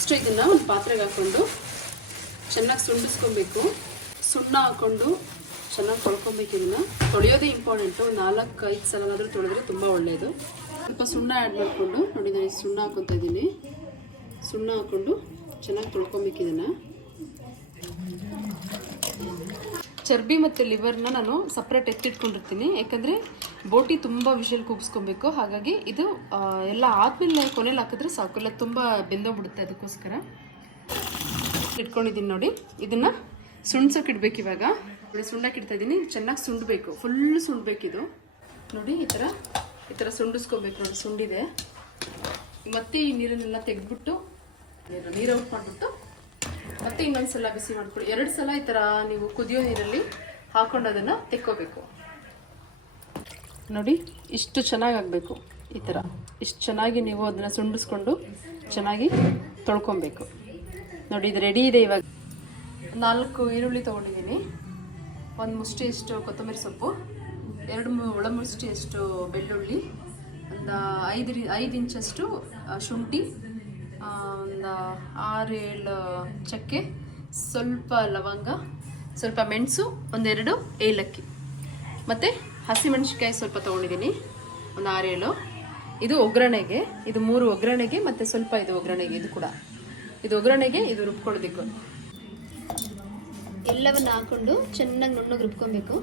First ಇದನ್ನು ಒಂದು ಪಾತ್ರೆಗೆ ಹಾಕ್ಕೊಂಡು ಚೆನ್ನಾಗಿ ಸುಂಡಿಸ್ಕೊಬೇಕು ಸುಣ್ಣ ಹಾಕ್ಕೊಂಡು ಚೆನ್ನಾಗಿ ತೊಳ್ಕೊಬೇಕು ಇದನ್ನು. ತೊಳೆಯೋದೇ ಇಂಪಾರ್ಟೆಂಟು ನಾಲ್ಕು, ಐದು ಸಲನಾದರೂ ತೊಳೆದ್ರೆ ತುಂಬ ಒಳ್ಳೆಯದು ಸ್ವಲ್ಪ ಸುಣ್ಣ ಆ್ಯಡ್ ಮಾಡಿಕೊಂಡು ನೋಡಿ, ನಾನು ಸುಣ್ಣ ಹಾಕ್ಕೊತಾ ಇದ್ದೀನಿ. ಸುಣ್ಣ ಹಾಕ್ಕೊಂಡು ಚೆನ್ನಾಗಿ ತೊಳ್ಕೊಬೇಕು ಇದನ್ನು. ಚರ್ಬಿ ಮತ್ತು ಲಿವರ್ನ ನಾನು ಸಪ್ರೇಟ್ ಎತ್ತಿಟ್ಕೊಂಡಿರ್ತೀನಿ. ಯಾಕಂದರೆ ಬೋಟಿ ತುಂಬ ವಿಷಲ್ ಕೂಗಿಸ್ಕೊಬೇಕು. ಹಾಗಾಗಿ ಇದು ಎಲ್ಲ ಆದ್ಮೇಲೆ ಕೊನೆಯಲ್ಲಿ ಹಾಕಿದ್ರೆ ಸಾಕು. ಇಲ್ಲ, ತುಂಬ ಬೆಂದೋಗ್ಬಿಡುತ್ತೆ ಅದಕ್ಕೋಸ್ಕರ. ಇಟ್ಕೊಂಡಿದ್ದೀನಿ ನೋಡಿ. ಇದನ್ನು ಸುಣ್ಸೋಕೆ ಇಡ್ಬೇಕು ಇವಾಗ. ಸುಂಡಕ್ಕೆ ಇಡ್ತಾ ಇದ್ದೀನಿ. ಚೆನ್ನಾಗಿ ಸುಂಡಬೇಕು ಫುಲ್ ಸುಂಡಬೇಕಿದು ನೋಡಿ, ಈ ಥರ ಈ ಥರ ಸುಂಡಿಸ್ಕೊಬೇಕು ನೋಡಿ. ಸುಂಡಿದೆ. ಮತ್ತೆ ಈ ನೀರನ್ನೆಲ್ಲ ತೆಗೆದ್ಬಿಟ್ಟು, ನೀರು ಔಟ್ ಮಾಡಿಬಿಟ್ಟು ಮತ್ತೆ ಇನ್ನೊಂದು ಸಲ ಬಿಸಿ ಮಾಡ್ಕೊಳ್ಳಿ ಎರಡು ಸಲ ಈ ಥರ ನೀವು ಕುದಿಯೋ ನೀರಲ್ಲಿ ಹಾಕೊಂಡು ಅದನ್ನು ತೆಕ್ಕೋಬೇಕು. ನೋಡಿ, ಇಷ್ಟು ಚೆನ್ನಾಗಿ ಆಗಬೇಕು ಈ ಥರ ಇಷ್ಟು ಚೆನ್ನಾಗಿ ನೀವು ಅದನ್ನು ಸುಂಡಿಸ್ಕೊಂಡು ಚೆನ್ನಾಗಿ ತೊಳ್ಕೊಬೇಕು. ನೋಡಿ, ಇದು ರೆಡಿ ಇದೆ ಇವಾಗ. ನಾಲ್ಕು ಈರುಳ್ಳಿ ತೊಗೊಂಡಿದ್ದೀನಿ. ಒಂದು ಮುಷ್ಟಿಯಷ್ಟು ಕೊತ್ತಂಬರಿ ಸೊಪ್ಪು, ಎರಡು ಒಳ ಮುಷ್ಟಿಯಷ್ಟು ಬೆಳ್ಳುಳ್ಳಿ, ಒಂದು ಐದು ಐದು ಇಂಚಷ್ಟು ಶುಂಠಿ ಒಂದು ಆರು ಏಳು ಚಕ್ಕೆ, ಸ್ವಲ್ಪ ಲವಂಗ, ಸ್ವಲ್ಪ ಮೆಣಸು, ಒಂದೆರಡು ಏಲಕ್ಕಿ. ಮತ್ತು ಹಸಿಮೆಣಸಿನ್ಕಾಯಿ ಸ್ವಲ್ಪ ತೊಗೊಂಡಿದ್ದೀನಿ, ಒಂದು ಆರೇಳು ಇದು ಒಗ್ಗರಣೆಗೆ, ಇದು ಮೂರು ಒಗ್ಗರಣೆಗೆ ಮತ್ತು ಸ್ವಲ್ಪ ಇದು ಒಗ್ಗರಣೆಗೆ ಇದು ಕೂಡ. ಇದು ಒಗ್ಗರಣೆಗೆ ಇದು ರುಬ್ಕೊಳ್ಬೇಕು ಎಲ್ಲವನ್ನು ಹಾಕ್ಕೊಂಡು ಚೆನ್ನಾಗಿ ನುಣ್ಣಗೆ ರುಬ್ಕೊಬೇಕು.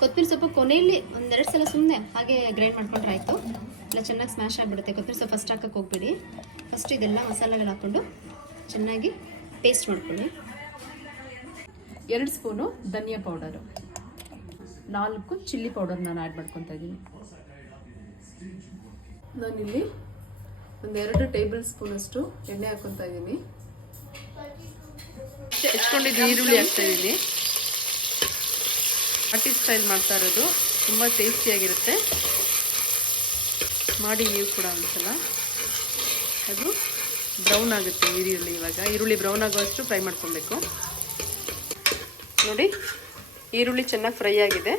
ಕೊತ್ತಂಬರಿ ಸೊಪ್ಪು ಕೊನೆಯಲ್ಲಿ ಒಂದೆರಡು ಸಲ ಸುಮ್ಮನೆ ಹಾಗೆ ಗ್ರೈಂಡ್ ಮಾಡ್ಕೊಂಡ್ರೆ ಆಯಿತು. ಎಲ್ಲ ಚೆನ್ನಾಗಿ ಸ್ಮ್ಯಾಶ್ ಆಗಿಬಿಡುತ್ತೆ. ಕೊತ್ತಂಬರಿ ಸೊಪ್ಪು ಫಸ್ಟ್ ಹಾಕಕ್ಕೆ ಹೋಗ್ಬೇಡಿ. ಫಸ್ಟ್ ಇದೆಲ್ಲ ಮಸಾಲೆಗಳು ಹಾಕ್ಕೊಂಡು ಚೆನ್ನಾಗಿ ಪೇಸ್ಟ್ ಮಾಡ್ಕೊಳ್ಳಿ. ಎರಡು ಸ್ಪೂನು ಧನಿಯಾ ಪೌಡರು ನಾಲ್ಕು ಚಿಲ್ಲಿ ಪೌಡರ್ ನಾನು ಆ್ಯಡ್ ಮಾಡ್ಕೊತಾ ಇದ್ದೀನಿ. ನಾನಿಲ್ಲಿ ಒಂದೆರಡು ಟೇಬಲ್ ಸ್ಪೂನಷ್ಟು ಎಣ್ಣೆ ಹಾಕ್ಕೊತಾ ಇದ್ದೀನಿ. ಈರುಳ್ಳಿ ಹಾಕ್ತಾ ಇದ್ದೀನಿ. ಪಾಟಿ ಸ್ಟೈಲ್ ಮಾಡ್ತಾ ಇರೋದು. ತುಂಬ ಟೇಸ್ಟಿಯಾಗಿರುತ್ತೆ ಮಾಡಿ ನೀವು ಕೂಡ ಒಂದ್ಸಲ. ಅದು ಬ್ರೌನ್ ಆಗುತ್ತೆ ಈರುಳ್ಳಿ ಇವಾಗ. ಈರುಳ್ಳಿ ಬ್ರೌನ್ ಆಗೋಷ್ಟು ಫ್ರೈ ಮಾಡ್ಕೊಬೇಕು. ನೋಡಿ, ಈರುಳ್ಳಿ ಚೆನ್ನಾಗಿ ಫ್ರೈ ಆಗಿದೆ.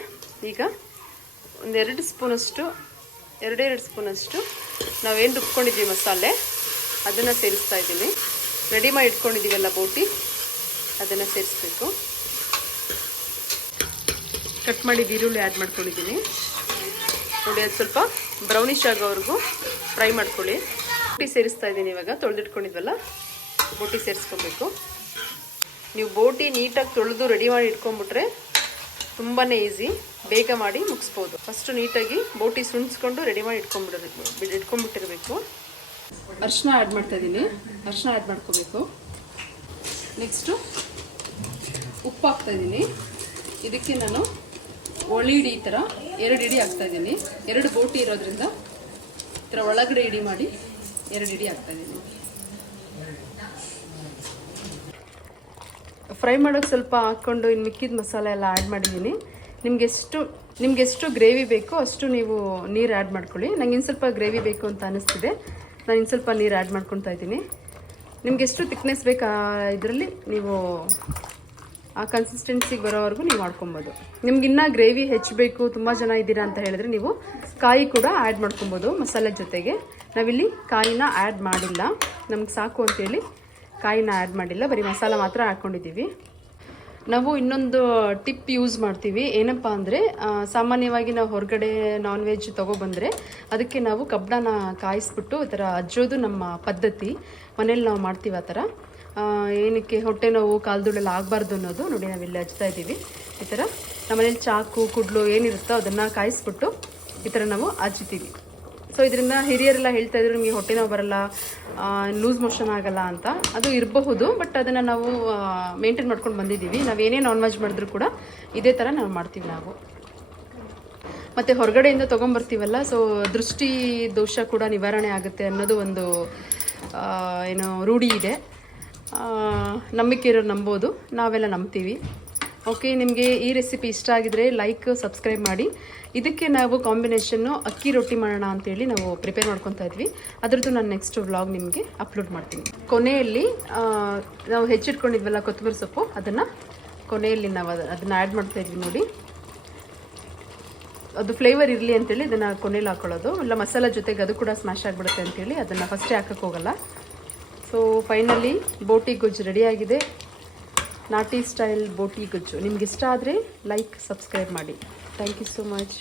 ಈಗ ಒಂದೆರಡು ಸ್ಪೂನಷ್ಟು, ಎರಡೆರಡು ಸ್ಪೂನಷ್ಟು ನಾವೇನು ರುಬ್ಕೊಂಡಿದ್ದೀವಿ ಮಸಾಲೆ, ಅದನ್ನು ಸೇರಿಸ್ತಾ ಇದ್ದೀನಿ. ರೆಡಿ ಮಾಡಿ ಇಟ್ಕೊಂಡಿದ್ದೀವಲ್ಲ ಬೋಟಿ, ಅದನ್ನು ಸೇರಿಸ್ಬೇಕು. ಕಟ್ ಮಾಡಿದ ಈರುಳ್ಳಿ ಆ್ಯಡ್ ಮಾಡ್ಕೊಂಡಿದ್ದೀನಿ. ನೋಡಿ, ಅದು ಸ್ವಲ್ಪ ಬ್ರೌನಿಶ್ ಆಗೋವರೆಗೂ ಫ್ರೈ ಮಾಡ್ಕೊಳ್ಳಿ. ಬೋಟಿ ಸೇರಿಸ್ತಾ ಇದ್ದೀನಿ ಇವಾಗ, ತೊಳೆದಿಟ್ಕೊಂಡಿದ್ವಲ್ಲ? ಬೋಟಿ ಸೇರಿಸ್ಕೊಬೇಕು. ನೀವು ಬೋಟಿ ನೀಟಾಗಿ ತೊಳೆದು ರೆಡಿ ಮಾಡಿ ಇಟ್ಕೊಂಡ್ಬಿಟ್ರೆ ತುಂಬಾ ಈಸಿ ಬೇಗ ಮಾಡಿ ಮುಗಿಸ್ಬೋದು. ಫಸ್ಟು ನೀಟಾಗಿ ಬೋಟಿ ಸುಣಿಸ್ಕೊಂಡು ರೆಡಿ ಮಾಡಿ ಇಟ್ಕೊಂಡ್ಬಿಡಬೇಕು ಇಟ್ಕೊಂಡ್ಬಿಟ್ಟಿರಬೇಕು. ಅರ್ಶಿನ ಆ್ಯಡ್ ಮಾಡ್ತಾ ಇದ್ದೀನಿ. ಅರ್ಶನ ಆ್ಯಡ್ ಮಾಡ್ಕೋಬೇಕು. ನೆಕ್ಸ್ಟು ಉಪ್ಪು ಹಾಕ್ತಾ ಇದ್ದೀನಿ. ಇದಕ್ಕೆ ನಾನು ಒಳ್ಳೆ ಇಡಿ ಈ ಥರ ಎರಡು ಇಡಿ ಹಾಕ್ತಾ ಇದ್ದೀನಿ. ಎರಡು ಬೋಟಿ ಇರೋದ್ರಿಂದ ಈ ಥರ ಒಳಗಡೆ ಇಡಿ ಮಾಡಿ ಎರಡು ಇಡಿ ಹಾಕ್ತಾ ಇದ್ದೀನಿ. ಫ್ರೈ ಮಾಡೋಕ್ಕೆ ಸ್ವಲ್ಪ ಹಾಕ್ಕೊಂಡು ಇನ್ನು ಮಿಕ್ಕಿದ ಮಸಾಲೆ ಎಲ್ಲ ಆ್ಯಡ್ ಮಾಡಿದ್ದೀನಿ. ನಿಮ್ಗೆ ಎಷ್ಟು ನಿಮ್ಗೆ ಎಷ್ಟು ಗ್ರೇವಿ ಬೇಕೋ ಅಷ್ಟು ನೀವು ನೀರು ಆ್ಯಡ್ ಮಾಡ್ಕೊಳ್ಳಿ. ನಂಗೆ ಇನ್ನು ಸ್ವಲ್ಪ ಗ್ರೇವಿ ಬೇಕು ಅಂತ ಅನ್ನಿಸ್ತಿದೆ ನಾನು ಇನ್ನು ಸ್ವಲ್ಪ ನೀರು ಆ್ಯಡ್ ಮಾಡ್ಕೊತಾ ಇದ್ದೀನಿ. ನಿಮ್ಗೆ ಎಷ್ಟು ಬೇಕು ಇದರಲ್ಲಿ? ನೀವು ಆ ಕನ್ಸಿಸ್ಟೆನ್ಸಿಗೆ ಬರೋವರೆಗೂ ನೀವು ಮಾಡ್ಕೊಬೋದು. ನಿಮ್ಗೆ ಇನ್ನೂ ಗ್ರೇವಿ ಹೆಚ್ಚಬೇಕು, ತುಂಬ ಜನ ಇದ್ದೀರಾ ಅಂತ ಹೇಳಿದ್ರೆ ನೀವು ಕಾಯಿ ಕೂಡ ಆ್ಯಡ್ ಮಾಡ್ಕೊಬೋದು ಮಸಾಲೆ ಜೊತೆಗೆ. ನಾವಿಲ್ಲಿ ಕಾಯಿನ ಆ್ಯಡ್ ಮಾಡಿಲ್ಲ. ನಮ್ಗೆ ಸಾಕು ಅಂತೇಳಿ ಕಾಯಿನ ಆ್ಯಡ್ ಮಾಡಿಲ್ಲ. ಬರೀ ಮಸಾಲೆ ಮಾತ್ರ ಹಾಕ್ಕೊಂಡಿದ್ದೀವಿ ನಾವು ಇನ್ನೊಂದು ಟಿಪ್ ಯೂಸ್ ಮಾಡ್ತೀವಿ. ಏನಪ್ಪ ಅಂದರೆ ಸಾಮಾನ್ಯವಾಗಿ ನಾವು ಹೊರಗಡೆ ನಾನ್ ವೆಜ್ ತೊಗೊಬಂದರೆ ಅದಕ್ಕೆ ನಾವು ಕಬ್ಬಡನ ಕಾಯಿಸ್ಬಿಟ್ಟು ಈ ಥರ ಅಜ್ಜೋದು ನಮ್ಮ ಪದ್ಧತಿ. ಮನೇಲಿ ನಾವು ಮಾಡ್ತೀವಿ ಆ ಥರ. ಏನಕ್ಕೆ ಹೊಟ್ಟೆ ನೋವು ಕಾಲ್ದುಳೆಲ್ಲ ಆಗಬಾರ್ದು ಅನ್ನೋದು ನೋಡಿ ನಾವಿಲ್ಲಿ ಹಚ್ತಾ ಇದ್ದೀವಿ. ಈ ಥರ ನಮ್ಮನೇಲಿ ಚಾಕು, ಕುಡ್ಲು ಏನಿರುತ್ತೋ ಅದನ್ನು ಕಾಯಿಸ್ಬಿಟ್ಟು ಈ ಥರ ನಾವು ಹಚ್ತೀವಿ. ಸೊ ಇದರಿಂದ ಹಿರಿಯರೆಲ್ಲ ಹೇಳ್ತಾ ಇದ್ರು, ನಿಮಗೆ ಹೊಟ್ಟೆ ನೋವು ಬರಲ್ಲ ಲೂಸ್ ಮೋಷನ್ ಆಗಲ್ಲ ಅಂತ. ಅದು ಇರಬಹುದು, ಬಟ್ ಅದನ್ನು ನಾವು ಮೇಂಟೈನ್ ಮಾಡ್ಕೊಂಡು ಬಂದಿದ್ದೀವಿ. ನಾವು ಏನೇ ನಾನ್ ವೆಜ್ ಮಾಡಿದ್ರು ಕೂಡ ಇದೇ ಥರ ನಾವು ಮಾಡ್ತೀವಿ ನಾವು. ಮತ್ತು ಹೊರಗಡೆಯಿಂದ ತೊಗೊಂಬರ್ತೀವಲ್ಲ ಸೊ ದೃಷ್ಟಿ ದೋಷ ಕೂಡ ನಿವಾರಣೆ ಆಗುತ್ತೆ ಅನ್ನೋದು ಒಂದು ಏನು ರೂಢಿ ಇದೆ. ನಂಬಿಕೆ ಇರೋರು ನಂಬೋದು. ನಾವೆಲ್ಲ ನಂಬ್ತೀವಿ. ಓಕೆ ನಿಮಗೆ ಈ ರೆಸಿಪಿ ಇಷ್ಟ ಆಗಿದ್ರೆ ಲೈಕ್ ಸಬ್ಸ್ಕ್ರೈಬ್ ಮಾಡಿ. ಇದಕ್ಕೆ ನಾವು ಕಾಂಬಿನೇಷನ್ನು ಅಕ್ಕಿ ರೊಟ್ಟಿ ಮಾಡೋಣ ಅಂತೇಳಿ ನಾವು ಪ್ರಿಪೇರ್ ಮಾಡ್ಕೊತಾ ಇದ್ವಿ. ಅದರದ್ದು ನಾನು ನೆಕ್ಸ್ಟ್ ವ್ಲಾಗ್ ನಿಮಗೆ ಅಪ್ಲೋಡ್ ಮಾಡ್ತೀನಿ. ಕೊನೆಯಲ್ಲಿ ನಾವು ಹೆಚ್ಚಿಟ್ಕೊಂಡಿದ್ವಲ್ಲ ಕೊತ್ತಂಬರಿ ಸೊಪ್ಪು, ಅದನ್ನು ಕೊನೆಯಲ್ಲಿ ನಾವು ಅದನ್ನು ಆ್ಯಡ್ ಮಾಡ್ತಾ ಇದ್ವಿ ನೋಡಿ. ಅದು ಫ್ಲೇವರ್ ಇರಲಿ ಅಂತೇಳಿ ಇದನ್ನು ಕೊನೆಯಲ್ಲಿ ಹಾಕೊಳ್ಳೋದು. ಇಲ್ಲ ಮಸಾಲ ಜೊತೆಗೆ ಅದು ಕೂಡ ಸ್ಮ್ಯಾಶ್ ಆಗಿಬಿಡುತ್ತೆ ಅಂತೇಳಿ ಅದನ್ನು ಫಸ್ಟೇ ಹಾಕೋಕ್ಕೋಗಲ್ಲ ಸೊ ಫೈನಲಿ ಬೋಟಿ ಗೊಜ್ಜು ರೆಡಿಯಾಗಿದೆ. ನಾಟಿ ಸ್ಟೈಲ್ ಬೋಟಿ ಗೊಜ್ಜು. ನಿಮ್ಗೆ ಇಷ್ಟ ಆದರೆ ಲೈಕ್ ಸಬ್ಸ್ಕ್ರೈಬ್ ಮಾಡಿ. Thank you so much